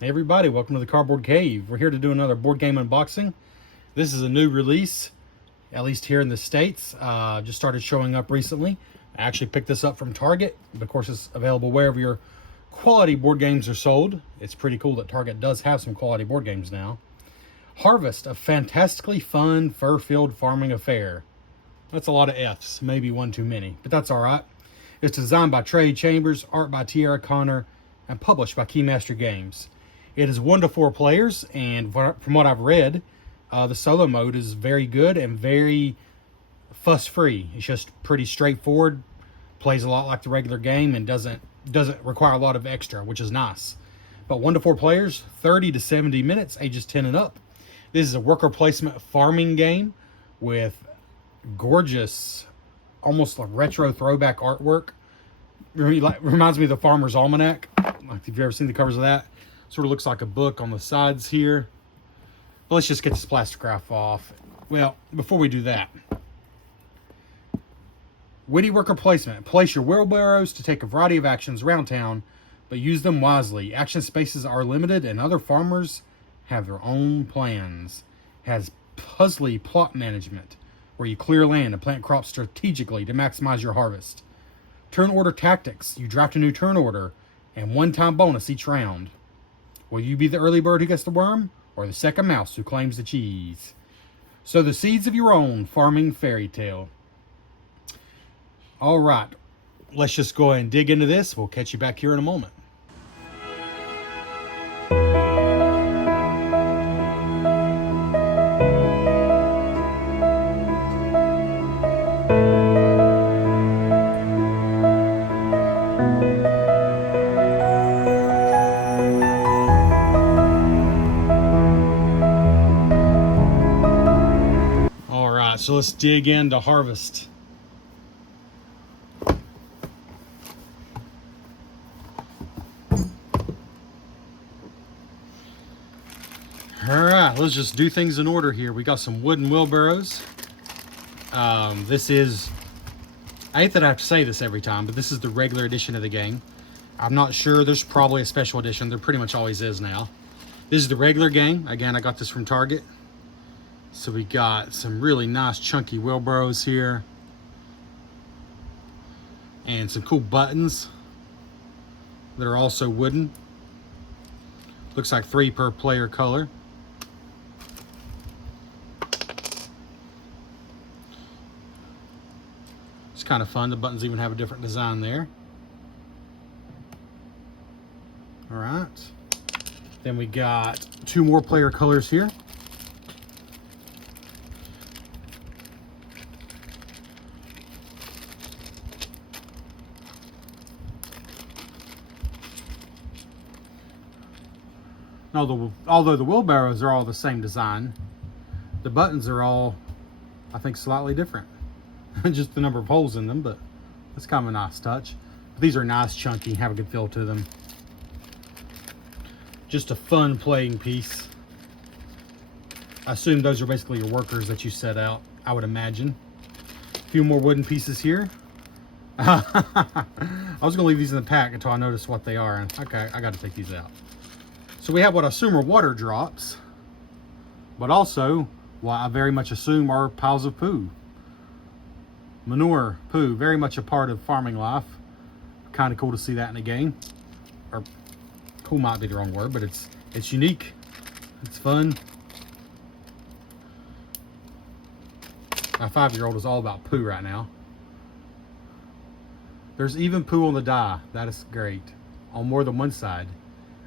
Hey everybody, welcome to the Cardboard Cave. We're here to do another board game unboxing. This is a new release, at least here in the States. Just started showing up recently. I actually picked this up from Target. Of course, it's available wherever your quality board games are sold. It's pretty cool that Target does have some quality board games now. Harvest, a fantastically fun fur-filled farming affair. That's a lot of F's, maybe one too many, but that's all right. It's designed by Trey Chambers, art by Tierra Connor, and published by Keymaster Games. It is 1 to 4 players, and from what I've read, the solo mode is very good and very fuss-free. It's just pretty straightforward, plays a lot like the regular game, and doesn't require a lot of extra, which is nice. But 1 to 4 players, 30 to 70 minutes, ages 10 and up. This is a worker placement farming game with gorgeous, almost like retro throwback artwork. Reminds me of the Farmer's Almanac. Like, if you've ever seen the covers of that. Sort of looks like a book on the sides here. But let's just get this plastic wrap off. Well, before we do that, witty worker placement. Place your wheelbarrows to take a variety of actions around town, but use them wisely. Action spaces are limited, and other farmers have their own plans. Has puzzly plot management, where you clear land and plant crops strategically to maximize your harvest. Turn order tactics. You draft a new turn order, and one-time bonus each round. Will you be the early bird who gets the worm, or the second mouse who claims the cheese? Sow the seeds of your own farming fairy tale. All right, let's just go ahead and dig into this. We'll catch you back here in a moment. So let's dig into Harvest. Alright, let's just do things in order here. We got some wooden wheelbarrows. This is, I hate that I have to say this every time, but this is the regular edition of the game. I'm not sure, there's probably a special edition. There pretty much always is now. This is the regular game. Again, I got this from Target. So we got some really nice chunky wheelbarrows here. And some cool buttons that are also wooden. Looks like 3 per player color. It's kind of fun. The buttons even have a different design there. All right. Then we got 2 more player colors here. Although the wheelbarrows are all the same design, the buttons are all, I think, slightly different. Just the number of holes in them, but that's kind of a nice touch. But these are nice, chunky, have a good feel to them. Just a fun playing piece. I assume those are basically your workers that you set out, I would imagine. A few more wooden pieces here. I was going to leave these in the pack until I noticed what they are. And okay, I got to take these out. So we have what I assume are water drops, but also what I very much assume are piles of poo. Manure, poo, very much a part of farming life. Kind of cool to see that in a game. Or cool might be the wrong word, but it's unique. It's fun. My 5-year-old is all about poo right now. There's even poo on the die. That is great. On more than one side.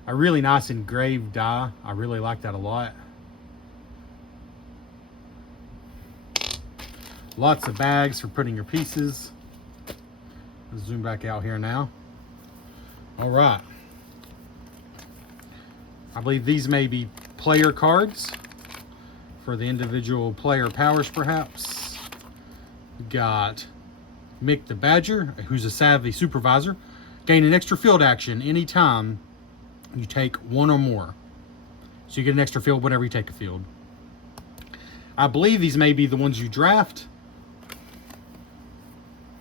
A really nice engraved die. I really like that a lot. Lots of bags for putting your pieces. Let's zoom back out here now. All right. I believe these may be player cards for the individual player powers, perhaps. We got Mick the Badger, who's a savvy supervisor. Gain an extra field action anytime you take 1 or more. So you get an extra field whenever you take a field. I believe these may be the ones you draft,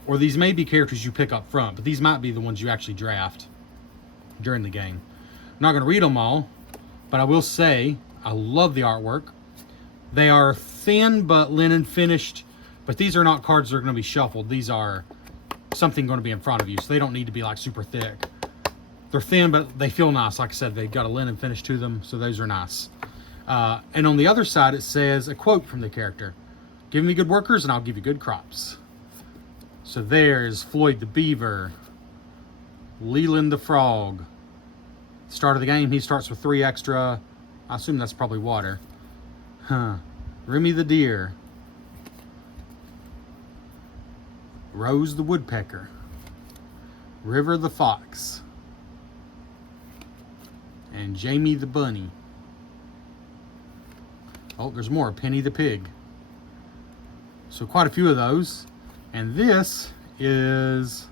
or these may be characters you pick up front, but these might be the ones you actually draft during the game. I'm not going to read them all, But I will say, I love the artwork. They are thin but linen finished, but these are not cards that are going to be shuffled. These are something going to be in front of you, so they don't need to be like super thick. They're thin, but they feel nice. Like I said, they've got a linen finish to them, so those are nice. And on the other side, it says a quote from the character. Give me good workers and I'll give you good crops. So there's Floyd the Beaver, Leland the Frog. Start of the game, he starts with 3 extra. I assume that's probably water. Remy the Deer, Rose the Woodpecker, River the Fox, and Jamie the Bunny. Oh, there's more. Penny the Pig. So quite a few of those. And this is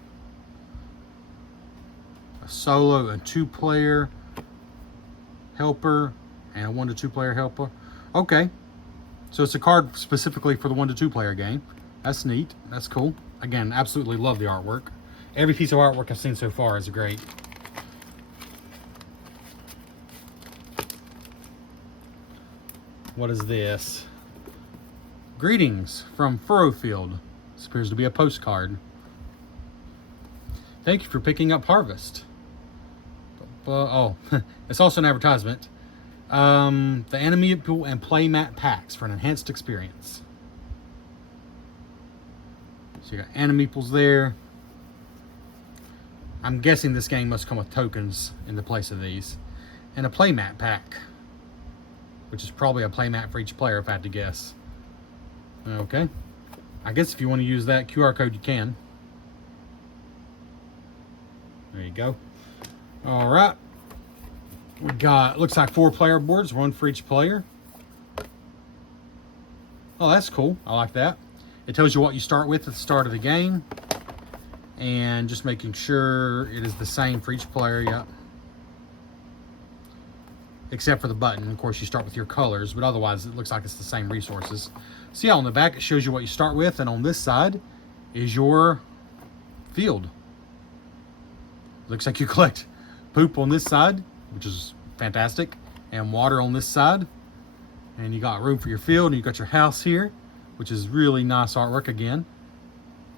a solo and 2-player helper and a 1 to 2-player helper. Okay. So it's a card specifically for the 1 to 2-player game. That's neat. That's cool. Again, absolutely love the artwork. Every piece of artwork I've seen so far is great. What is this? Greetings from Furrowfield. This appears to be a postcard. Thank you for picking up Harvest. Oh, it's also an advertisement. The Enemy Pool and Playmat packs for an enhanced experience. So you got animeeples there. I'm guessing this game must come with tokens in the place of these. And a playmat pack, which is probably a playmat for each player if I had to guess. Okay. I guess if you want to use that QR code, you can. There you go. All right. We got, looks like 4 player boards, 1 for each player. Oh, that's cool. I like that. It tells you what you start with at the start of the game. And just making sure it is the same for each player. Yep. Except for the button. Of course, you start with your colors, but otherwise it looks like it's the same resources. See how on the back it shows you what you start with, and on this side is your field. Looks like you collect poop on this side, which is fantastic, and water on this side. And you got room for your field, and you got your house here, which is really nice artwork again.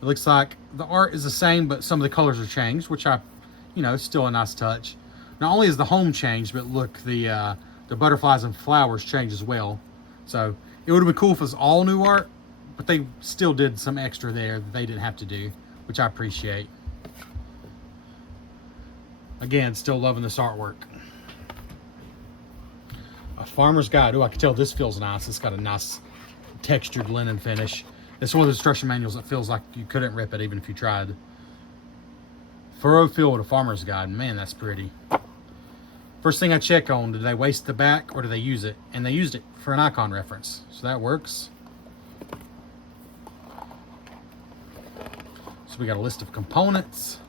It looks like the art is the same, but some of the colors are changed, which it's still a nice touch. Not only is the home changed, but look, the butterflies and flowers changed as well. So it would have been cool if it was all new art, but they still did some extra there that they didn't have to do, which I appreciate. Again, still loving this artwork. A Farmer's Guide. Oh, I can tell this feels nice. It's got a nice textured linen finish. It's one of the instruction manuals that feels like you couldn't rip it even if you tried. Furrowfield, A Farmer's Guide. Man, that's pretty. First thing I check on, did they waste the back or do they use it? And they used it for an icon reference. So that works. So we got a list of components.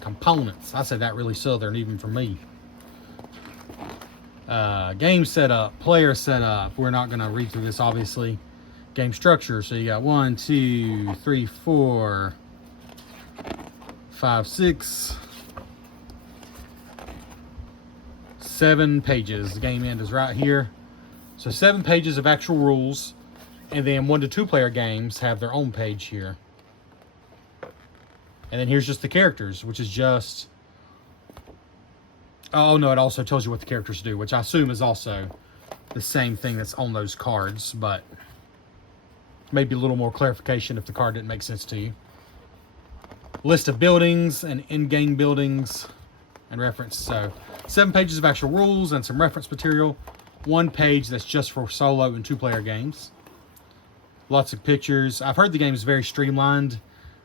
Components. I said that really southern even for me. Game setup, player setup. We're not going to read through this obviously. Game structure. So you got 1, 2, 3, 4, 5, 6, 7 pages. The game end is right here. So 7 pages of actual rules, and then 1 to 2 player games have their own page here. And then here's just the characters, which is just, oh no, it also tells you what the characters do, which I assume is also the same thing that's on those cards, but maybe a little more clarification if the card didn't make sense to you. List of buildings and in-game buildings and reference. So 7 pages of actual rules and some reference material. 1 page that's just for solo and 2-player games. Lots of pictures. I've heard the game is very streamlined.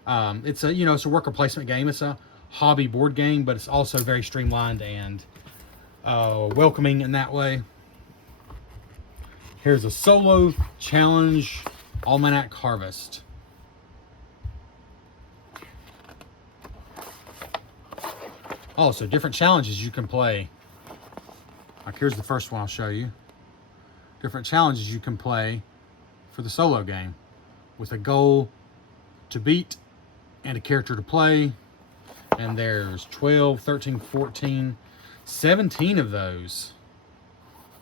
It's a worker placement game. It's a hobby board game, but it's also very streamlined and welcoming in that way. Here's a solo challenge almanac harvest. Oh, so different challenges you can play. Like here's the first one I'll show you. Different challenges you can play for the solo game with a goal to beat and a character to play. And there's 12, 13, 14, 17 of those.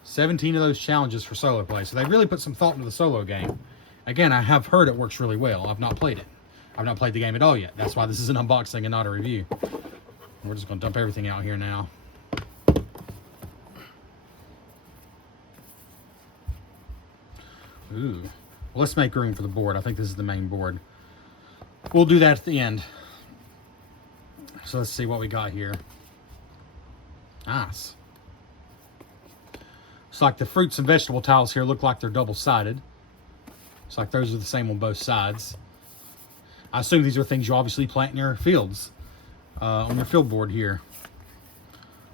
17 of those challenges for solo play. So they really put some thought into the solo game. Again, I have heard it works really well. I've not played it. I've not played the game at all yet. That's why this is an unboxing and not a review. We're just going to dump everything out here now. Ooh. Well, let's make room for the board. I think this is the main board. We'll do that at the end. So let's see what we got here. Nice. It's like the fruits and vegetable tiles here look like they're double-sided. It's like those are the same on both sides. I assume these are things you obviously plant in your fields, on your field board here.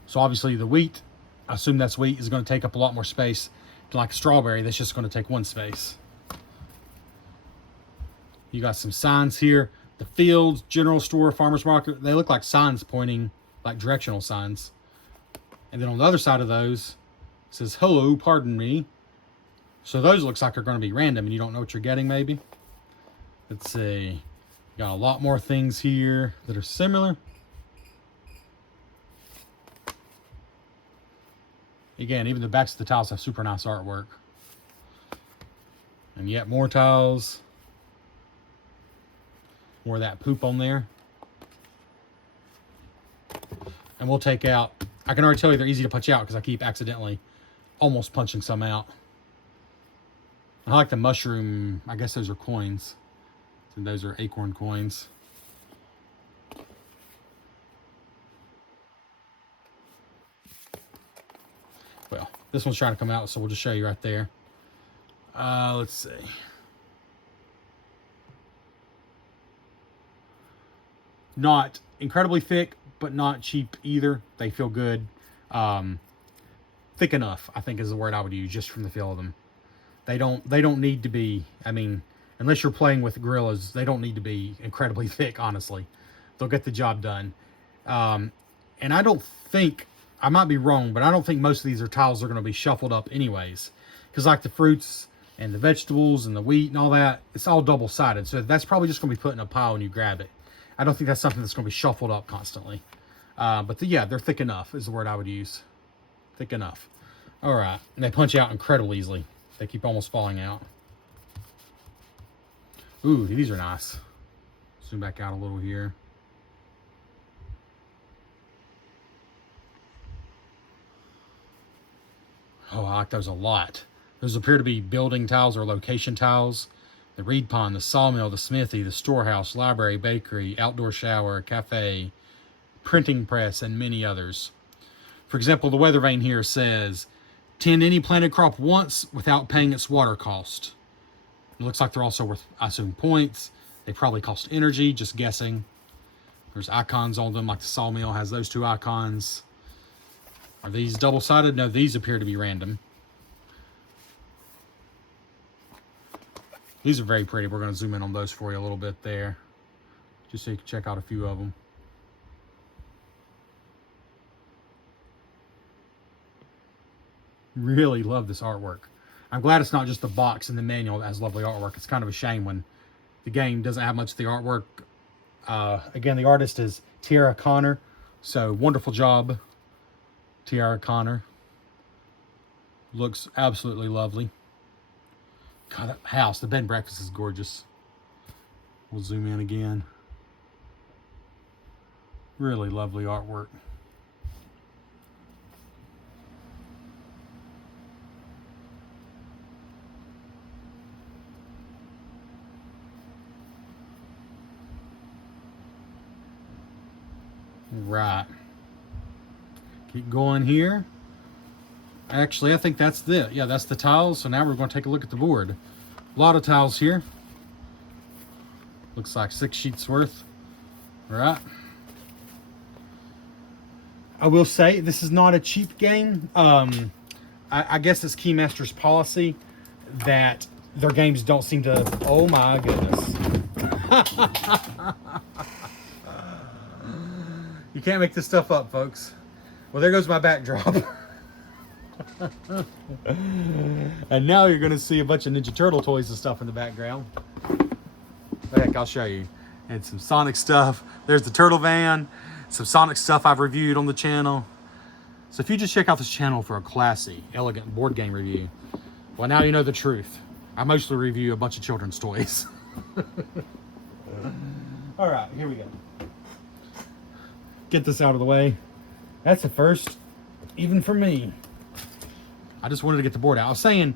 So obviously the wheat, I assume that's wheat, is going to take up a lot more space than like a strawberry that's just going to take one space. You got some signs here. The fields, general store, farmer's market, they look like signs pointing, like directional signs. And then on the other side of those, it says, hello, pardon me. So those looks like they're going to be random and you don't know what you're getting maybe. Let's see. Got a lot more things here that are similar. Again, even the backs of the tiles have super nice artwork. And yet more tiles. More of that poop on there. And we'll take out, I can already tell you they're easy to punch out because I keep accidentally almost punching some out. I like the mushroom, I guess those are coins. And those are acorn coins. Well, this one's trying to come out, so we'll just show you right there. Let's see. Not incredibly thick, but not cheap either. They feel good. Thick enough, I think is the word I would use, just from the feel of them. They don't need to be, I mean, unless you're playing with gorillas, they don't need to be incredibly thick, honestly. They'll get the job done. And I don't think, I might be wrong, but I don't think most of these are tiles that are going to be shuffled up anyways. Because like the fruits and the vegetables and the wheat and all that, it's all double-sided. So that's probably just going to be put in a pile when you grab it. I don't think that's something that's going to be shuffled up constantly. Yeah, they're thick enough is the word I would use. Thick enough. All right. And they punch out incredibly easily. They keep almost falling out. Ooh, these are nice. Zoom back out a little here. Oh, I like those a lot. Those appear to be building tiles or location tiles. The reed pond, the sawmill, the smithy, the storehouse, library, bakery, outdoor shower, cafe, printing press, and many others. For example, the weather vane here says, tend any planted crop once without paying its water cost. It looks like they're also worth, I assume, points. They probably cost energy, just guessing. There's icons on them, like the sawmill has those two icons. Are these double-sided? No, these appear to be random. These are very pretty. We're going to zoom in on those for you a little bit there, just so you can check out a few of them. Really love this artwork. I'm glad it's not just the box and the manual that has lovely artwork. It's kind of a shame when the game doesn't have much of the artwork. Again, the artist is Tiara Connor, so wonderful job, Tiara Connor. Looks absolutely lovely. God, that house, the bed and breakfast is gorgeous. We'll zoom in again. Really lovely artwork. Right. Keep going here. Actually, I think that's the, yeah, that's the tiles. So now we're going to take a look at the board. A lot of tiles here. Looks like 6 sheets worth. Right. I will say this is not a cheap game. I guess it's Keymaster's policy that their games don't seem to, oh my goodness. You can't make this stuff up, folks. Well, there goes my backdrop. And now you're going to see a bunch of Ninja Turtle toys and stuff in the background. Heck, I'll show you. And some Sonic stuff. There's the Turtle Van. Some Sonic stuff I've reviewed on the channel. So if you just check out this channel for a classy, elegant board game review, well, now you know the truth. I mostly review a bunch of children's toys. All right, here we go. Get this out of the way. That's a first, even for me. I just wanted to get the board out. I was saying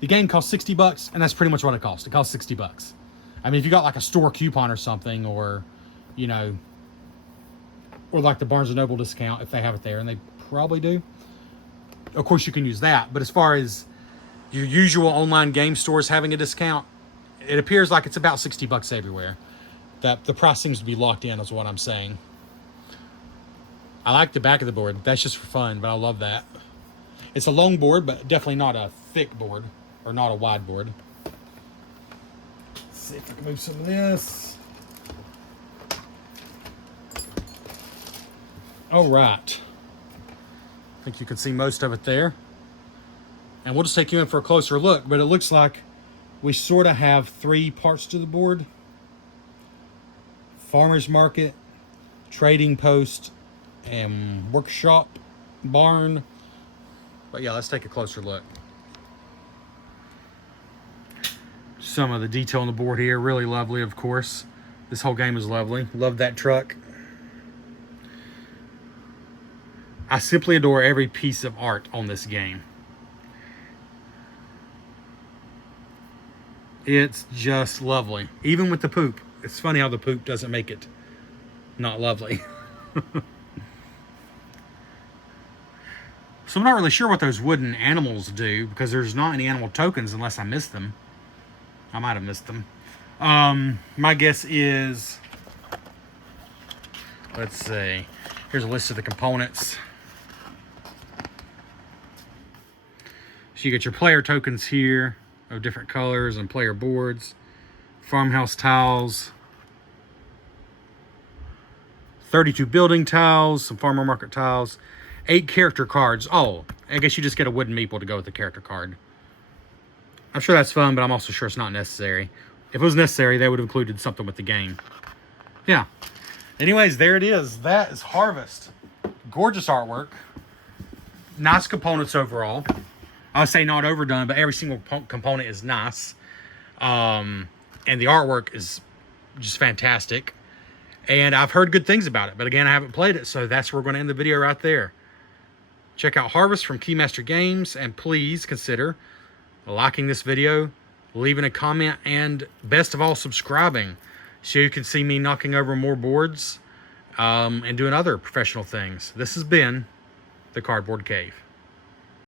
the game costs 60 bucks, and that's pretty much what it cost. It cost 60 bucks. I mean, if you got like a store coupon or something, or, you know, or like the Barnes & Noble discount, if they have it there, and they probably do. Of course, you can use that. But as far as your usual online game stores having a discount, it appears like it's about 60 bucks everywhere. That the price seems to be locked in, is what I'm saying. I like the back of the board. That's just for fun, but I love that. It's a long board, but definitely not a thick board, or not a wide board. Let's see if I can move some of this. All right. I think you can see most of it there. And we'll just take you in for a closer look, but it looks like we sort of have three parts to the board. Farmer's market, trading post, and workshop, barn. But yeah, let's take a closer look. Some of the detail on the board here, really lovely, of course. This whole game is lovely. Love that truck. I simply adore every piece of art on this game. It's just lovely. Even with the poop. It's funny how the poop doesn't make it not lovely. So I'm not really sure what those wooden animals do, because there's not any animal tokens unless I missed them. I might have missed them. My guess is, let's see. Here's a list of the components. So you get your player tokens here of different colors and player boards, farmhouse tiles, 32 building tiles, some farmer market tiles, 8 character cards. Oh, I guess you just get a wooden meeple to go with the character card. I'm sure that's fun, but I'm also sure it's not necessary. If it was necessary, they would have included something with the game. Yeah. Anyways, there it is. That is Harvest. Gorgeous artwork. Nice components overall. I would say not overdone, but every single component is nice. And the artwork is just fantastic. And I've heard good things about it, but again, I haven't played it, so that's where we're going to end the video right there. Check out Harvest from Keymaster Games, and please consider liking this video, leaving a comment, and best of all, subscribing, so you can see me knocking over more boards and doing other professional things. This has been the Cardboard Cave.